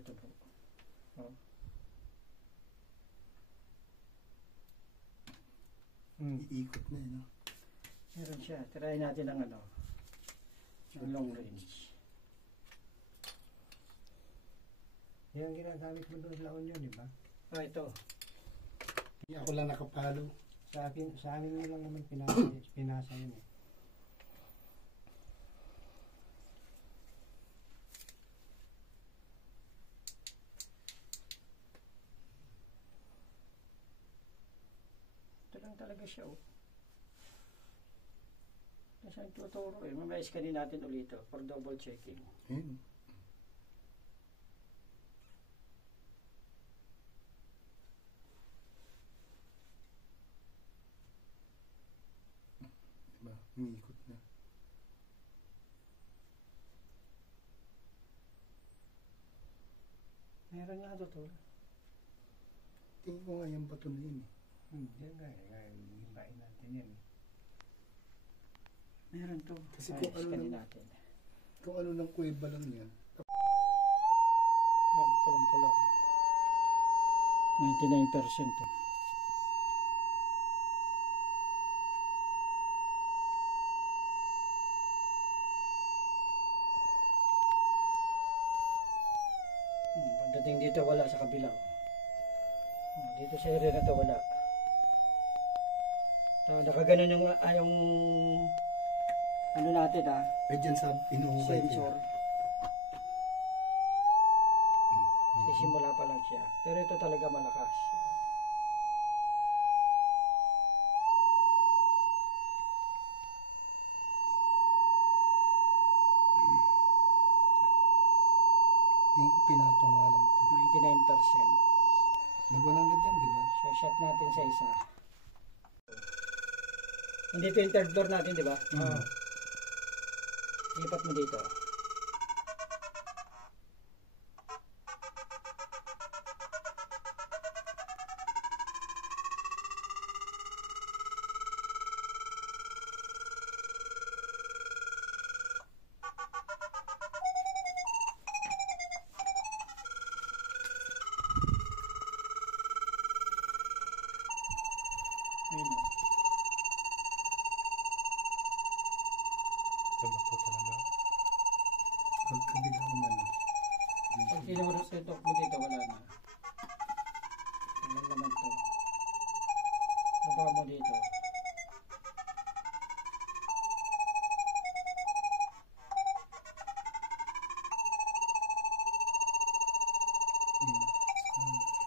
talaga ito po. Oh. Iikot na no? Meron siya. Try natin ang ano. Ang long range. Yan ang ginagamit mo doon sa La Union, di ba? Ah, ito. Hindi ako lang nakapalo. Sa amin mo lang naman pinasa yun eh. Ito lang talaga siya, oh. Kasi ang tuturo eh. Mamaya scanin natin ulit ito for double checking. Ayun. Diba? Umiikot na. Meron nga ito. Tingin ko nga yung bato na yun. Yan nga eh. Hibain natin yan eh. Meron to. Kasi Ay, kung ano scanin lang- natin. Kung ano ng kuweba lang yan. Oh, pulang-pulang. 99% to. Pagdating dito wala sa kabila. Oh, dito sa area na to wala. Nakaganon yung ano natin Eh dyan sa inuukay ko. sensor. Sisimula pa lang siya. Pero ito talaga malakas. Tingin ko pinatong nga lang ito. 99%. Nag-100 yan, di ba? So, shot natin sa isa. Hindi ito yung third floor natin, di ba? Oo. Lipat mo dito. Ayun o. Ito ba ito talaga? Pagkabila ko man. Pag sinutok mo dito, wala na. Wala naman to. Baba mo dito.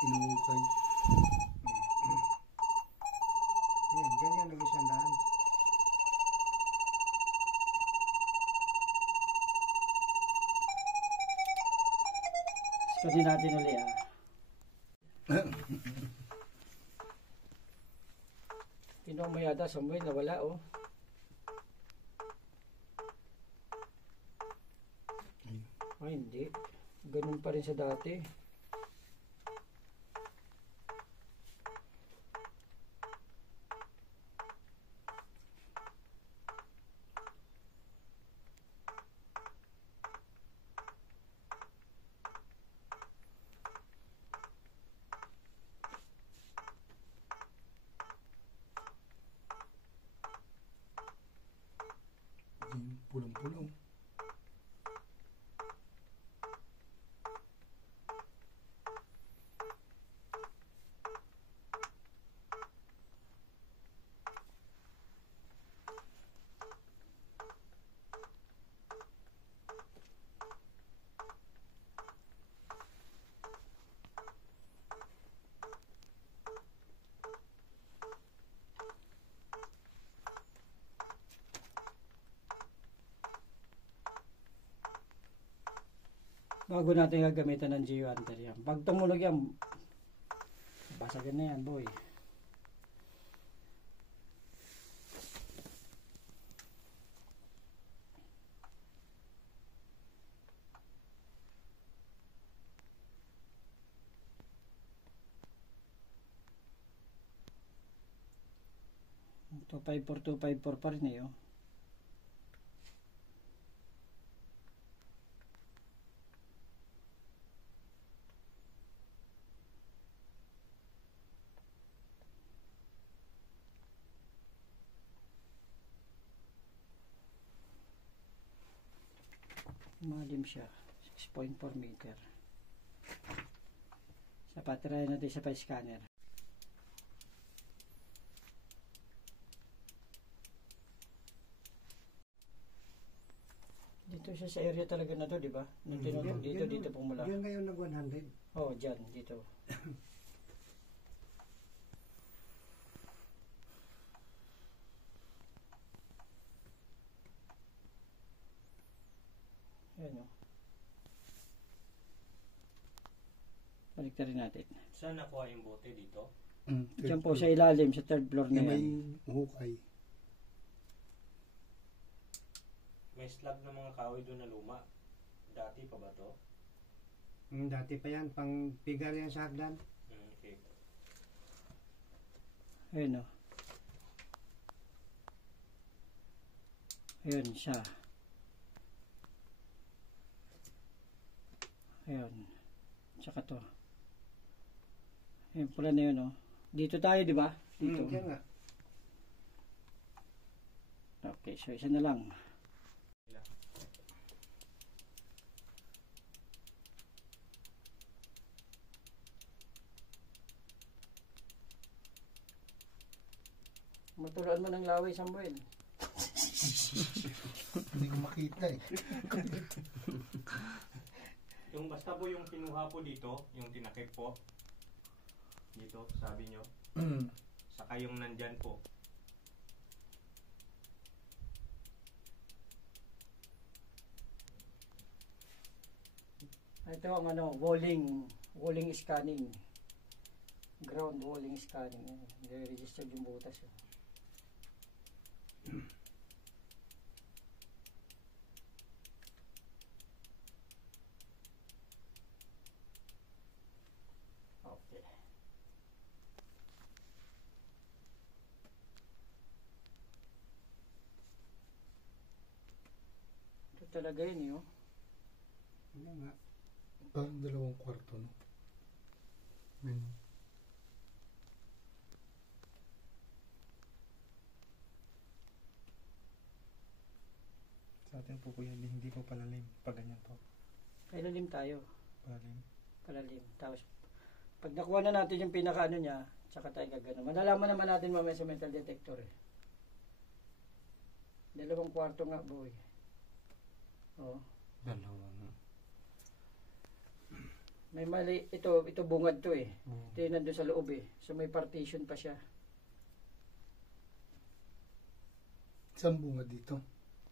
Inuukay. Yan, ganyan ang isang daan. Scanin natin ulit Pinong mo yata somewhere na wala oh. Ay hindi. Ganun pa rin sa dati. Pulong-pulong. Bago natin gagamitan ng G-Hunter yan. Pag tumunog yan, basagin na yan boy. Ito 254 pa rin eh oh. Malim siya. 6.4 meter. Sa patirayan natin sa pa-scanner. Dito siya sa area talaga na to, di ba? Nung tinutog dito pumula. Yan ngayon nag 100. Oh, dyan, dito. Ayan o. Balik na rin natin. Saan nakuha yung bote dito? Diyan po sa ilalim, sa third floor na Yung may yan. hukay. May slab ng mga kahoy doon na luma. Dati pa ba to? Dati pa yan, pang pigar yan sa hagdan. Okay. Ayan o. Ayan siya. Ayan. Tsaka to. Ayan pula na yun o. Dito tayo, di ba? Dito. Yan nga. Okay, so isa na lang. Matulaan mo ng laway, Samuel. Hindi ko makita eh. Yung basta po yung kinuha po dito, yung tinakip po. Dito, sabi nyo. Saka yung nandyan po. Ito ang ano, walling scanning. Ground walling scanning. Nire-register yung butas. Okay. Ito talaga yun eh, oh. Yan nga. Parang 2 kwarto, no? Ganun. Sa atin po kuya, hindi po palalim. Pag ganyan po. Palalim tayo. Palalim. Palalim. Tapos, pag nakuha na natin yung pinaka-ano niya, tsaka tayo gagano. Malalaman naman natin mamaya sa metal detector eh. 2 kwarto nga, boy. Oh. 2 na. May mali, ito bungad to eh. Ito yung nandun sa loob eh. So may partition pa siya. Isang bunga dito.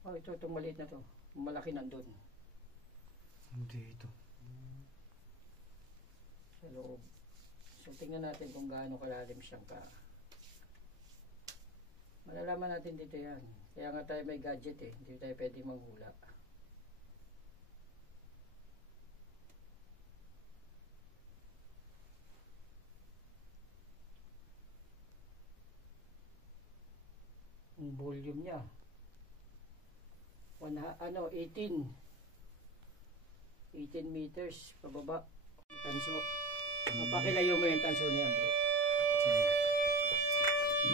Oh, itong maliit na to. Malaki nandun. Hindi ito. Sa loob. So tingnan natin kung gaano kalalim siyang ka. Malalaman natin dito yan. Kaya nga tayo may gadget eh. Hindi tayo pwede manghula. Ang volume niya. 18 meters pababa. Tanso. Papakilayo mo yung tanso niya, bro.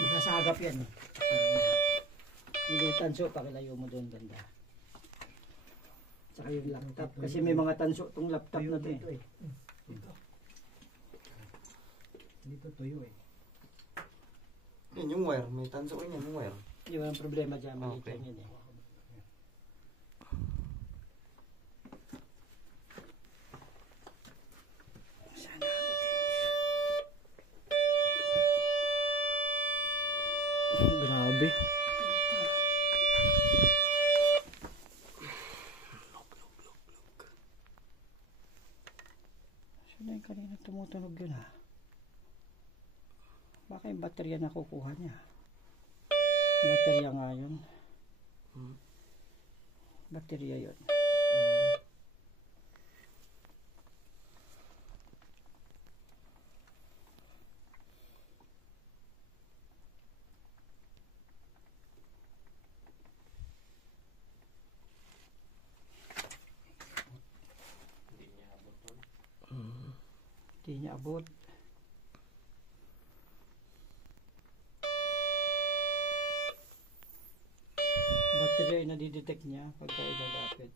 Nasasagap yan. Yung tanso, pakilayo mo doon banda. Tsaka yung laptop. Kasi may mga tanso itong laptop na to eh. Dito tuyo eh. Yan yung wire. May tanso ko yan yung wire. Yung ang problema dyan, maliit Okay. lang yun eh. Sana abutin. Grabe. Saan yung kanina tumutunog yun ha? Baka yung baterya na kukuha niya. Baterya nga yun. Baterya yun. Hindi niya abot to. Hindi niya abot. Baterya ay nadidetect niya pagka ilalapit.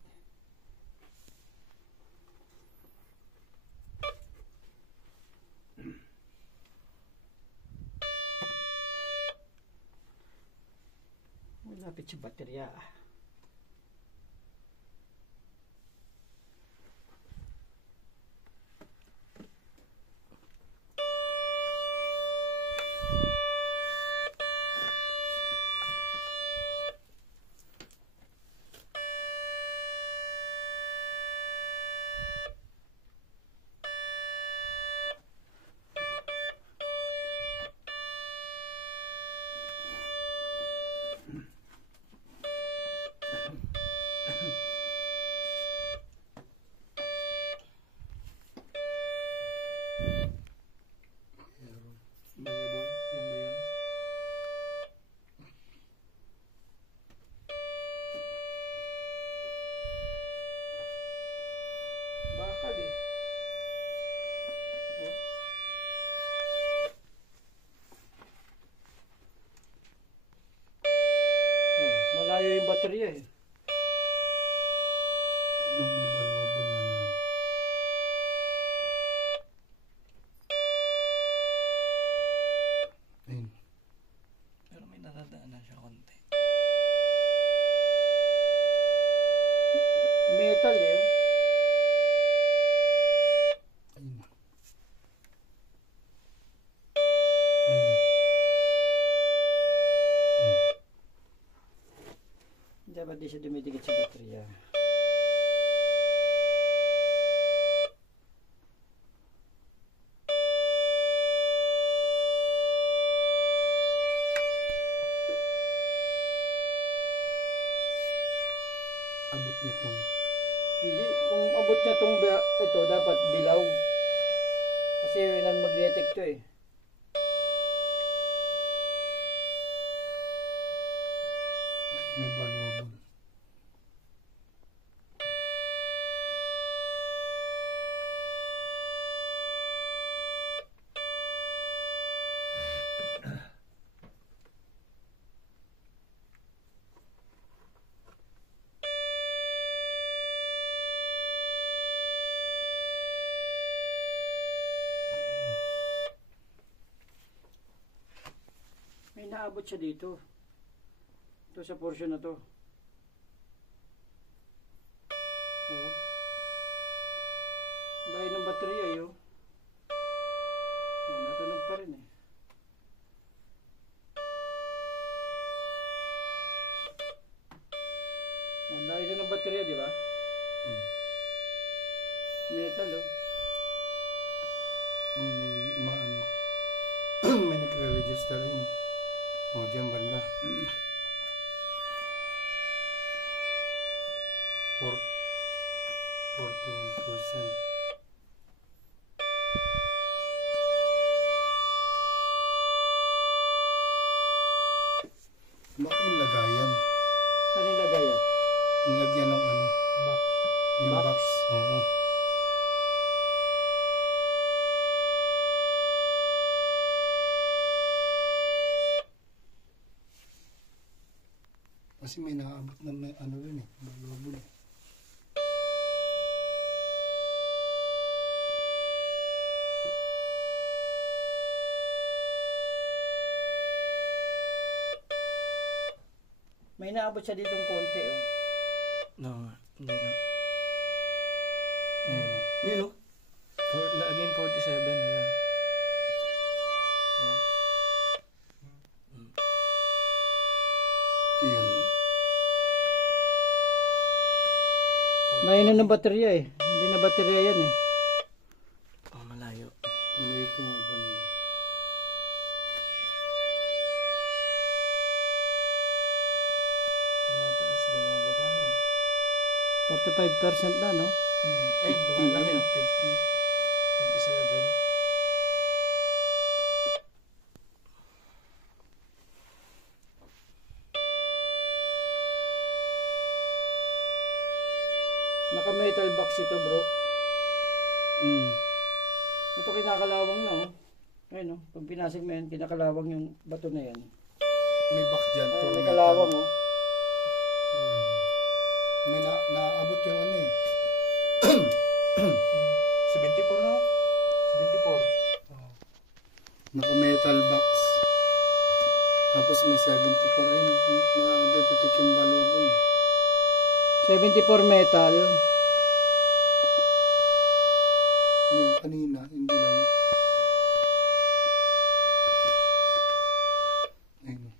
Malapit sa baterya. Malibol, yan ba yun? Bakal eh. Oh, malayo yung baterya eh. Yung may balwabo na na. Ayun. Pero may nadadaanan siya konti. Metal eh. Ayun. Ayun. Dapat di siya dumidikit sa baterya. Abot nito. Hindi, kung abot niya ito, dapat dilaw. Kasi non-magnetic to eh. May balwabo. May naabot siya dito. Ito sa portion na to. Oo. Layo ng baterya eh. Oh. Oh, natunog pa rin eh. Oh, layo din ng baterya, di ba? Metal oh. May umaano. May nagre-register rin. O, dyan banda. 41%. Bakit yung lagayan? Ano yung lagayan? Nilagyan ng ano? Box. Yung Box? box. Oo. Kasi may nakaabot na may ano rin eh. Malubog eh. May naabot siya dito ng konti oh. No, hindi na. Ayun. Yun o. Again, 47 na siya. Yun. Nainom ng baterya eh. Hindi na baterya yan eh. Oh, malayo. Hindi ito nga banda. Tumataas, bumababa, no? 45% na no? Ay, lumalaki, no? 50. 57. Naka metal box ito bro. Ito kinakalawang na oh. Ayun oh. Pag pinasig mo yan, kinakalawang yung bato na yan. May box dyan. Ay, for may metal. kalawang oh. May naabot yung ano eh. 74 no? 74. Naka metal box. Tapos may 74 ayun. Na-detect yung valuable. 74 metal. Yung kanina, hindi lang. Ayun.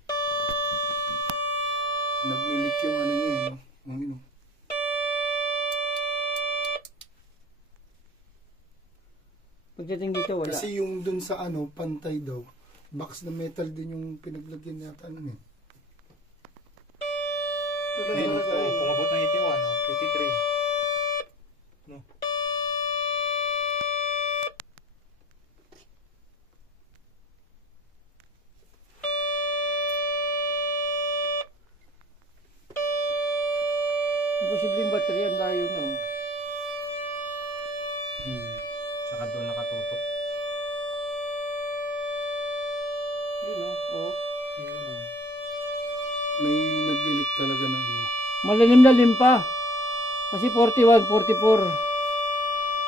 Naglilik yung ano niya, no? Ayun. Pagdating dito, wala. Kasi yung dun sa ano, pantay daw, box na metal din yung pinaglagyan yata ano eh. Ayun, pumabot ng 81, no? 83. No? Posibleng baterya, ang layo na. Saka doon nakatutok. Yun o. Oh. May naglilik talaga na ano. Malalim-lalim pa. Kasi 41, 44,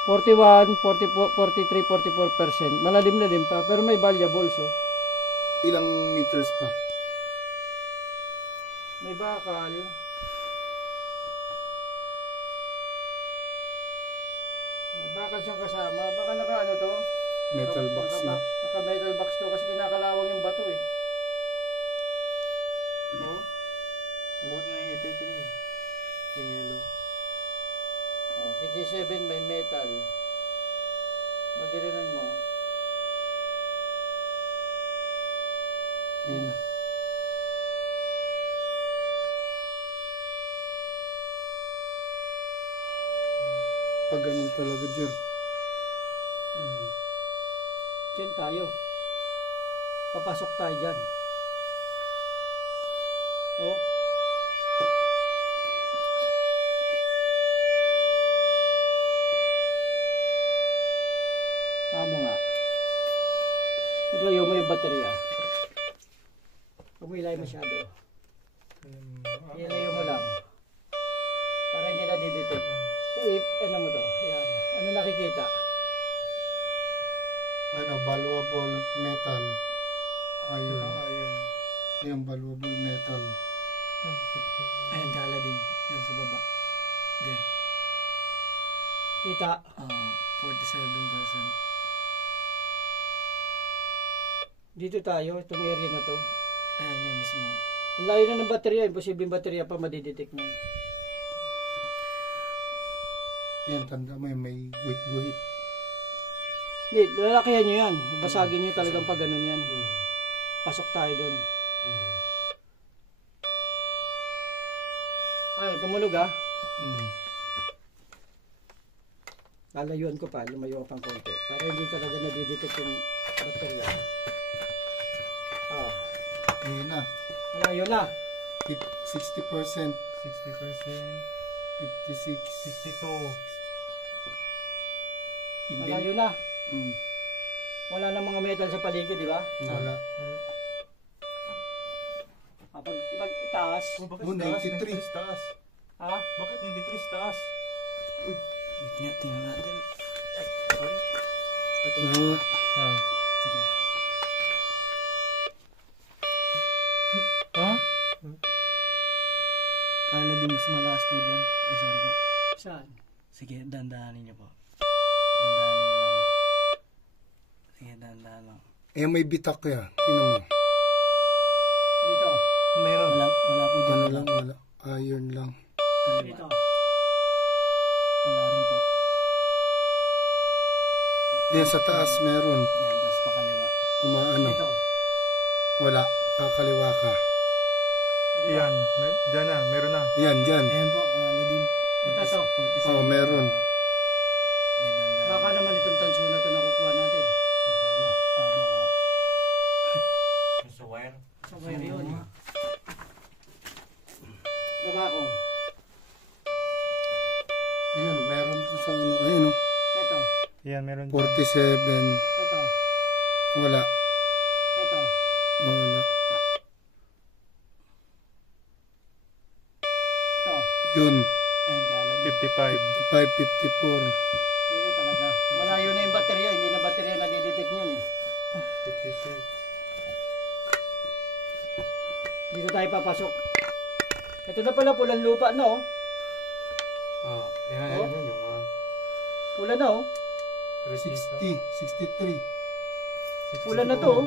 41, 44, 43, 44%. Malalim-lalim pa. Pero may valuables oh. Ilang meters pa? May bakal. May bakal siyang kasama. Baka naka ano to? Metal box na. Naka metal box to kasi kinakalawang yung bato eh. Oh. Pumabot na yung 83. Yung yellow. Oh, 67 may metal. Magirinan mo. Ayun na. Pag ganun talaga dyan. Diyan tayo. Papasok tayo dyan. Oh. Tama nga. Maglayo mo yung baterya. Huwag mo ilay masyado. Ilayo mo lang. Para hindi na didetect. Ano mo to? Yan. Ano nakikita? Ano, valuable metal. Iron. Ayun. Ayan, valuable metal. Ayan, kala din. Yan sa baba. There. Kita. 47%. Dito tayo. Itong area na to. Ayan, yan mismo. Ang layo na ng baterya. Imposibleng baterya pa madidetect na. Yan, tanda mo yun, may guhit-guhit. Hindi, lalakihan nyo yan. Basagin nyo talagang pag ganun yan. Pasok tayo doon. Ay, tumunog ah. Lalayuan ko pa, lumayo pang konti. Para hindi talaga nadidetect yung baterya. Ah, Ayun na. malayo na. 60%. 60%. 56. 62. Malayo na. Wala na mga metal sa paligid, di ba? Wala. Ah, pag itaas, Bakit Oh, taas? 93. 93 taas. ha? Bakit 93 taas? Wait nga, tingnan natin. Sorry. Oo. Sige. Ha? Kala din mas malakas po dyan. Ay, sorry po. Saan? Sige, dandahanin niyo po. Dandahanin niyo lang. Sige, dandahan lang. Ayan, may bitak kaya. Tingnan mo. Dito. Meron. Wala po dyan. Ano lang, wala. Iron lang. Dito. Kaliwa. Wala rin po. Ayan, sa taas meron. Yan, tapos pakaliwa. Umaano. Dito. Wala. Kakaliwa ka. Yan. Diyan na. Meron na. Yan, dyan. Ayan po, kala din. Ito to. 47. Oh, meron. May dandahan. Baka naman itong tanso na ito nakukuha natin. Baka. Sa wire. Sa wire yun. Baba ko. Ayan, meron to sa ano. Ayan, oh. Ito. Yan, meron. 47. Ito. Wala. Ito. Wala. Ito. Yun. Ayan, kala din. 55. 55, 54. Dito talaga. Malayo na yung baterya. Hindi na baterya nadidetect yun eh. 56. Dito tayo papasok. Ito na pala, pulang lupa na oh. Yan, Oh. yan yung mga Pula na oh. 60, 63. Pula na to oh.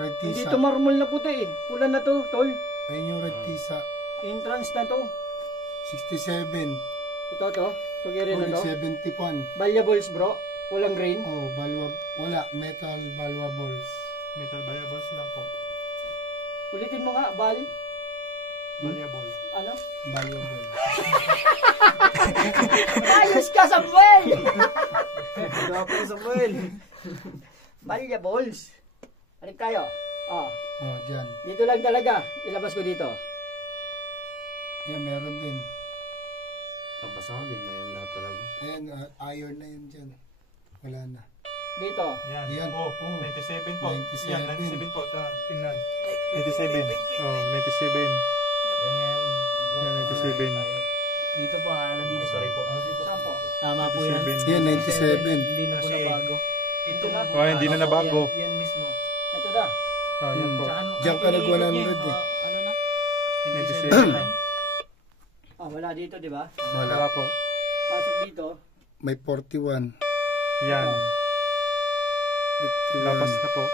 Red Hindi Tisa. to marmol na puti eh. Pula na to, tol. Ayun yung Red Tisa. Entrance na to. 67. Ito to. Tugiri na to. 71. Valuables bro. Pulang green. Oh, wala. Metal valuables. metal variables lang po. Ulitin mo nga, Val. Variable. Ano? Valuable. Ayos ka, Samuel! Gwapo sa Samuel. Valuables. Balik tayo. Oh, Oh, dyan. dito lang talaga. Ilabas ko dito. Yan, meron din. Papasagin na yan lahat talaga. Ayan, iron na yun dyan. Wala na. Dito. Yan. Yan. Oh, Oh. 97 po. 97. Yan, 97 po. Tingnan. 97. Oh, 97. Yan, 97. Dito po, alam dito. Sorry po. Saan po? Tama po yan. 97. Yan, 97. Hindi na po Kasi- nabago. Ito na. Oh, hindi na nabago. Yan mismo. Ito na. Oh, yan po. Tsaka, Diyan ka nag 100 eh. Ano na? 97. Ah, wala dito, di ba? Wala. Wala po. Pasok dito. May 41. Yan. 51. Lapas na po.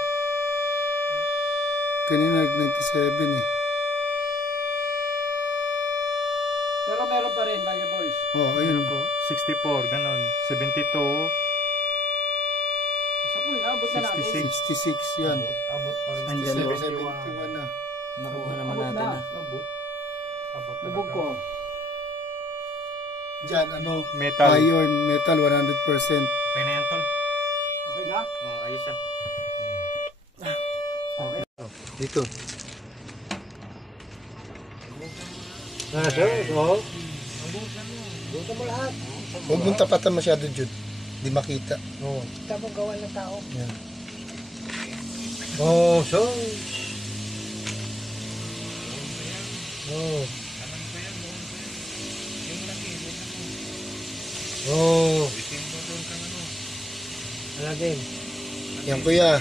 Kanina nag-97 eh. Pero meron pa rin valuables. Oh, ayun. Ayun po. 64, ganon. 72. Sa pool, abot na natin. 66. 66 yan. Andyan po. 71 na. Nakuha naman Abot natin na. na. Abot Lubog ko. Dyan, ano? Metal. Iron, metal, 100%. Okay na yan, tol. Okay na? Oh, ayos siya. Dito. Huwag mong tapatan masyado, Jude. Di makita. Oo. Kita mo gawa ng tao. Yan. Oh, so. Oh. Oh. Yan, kuya.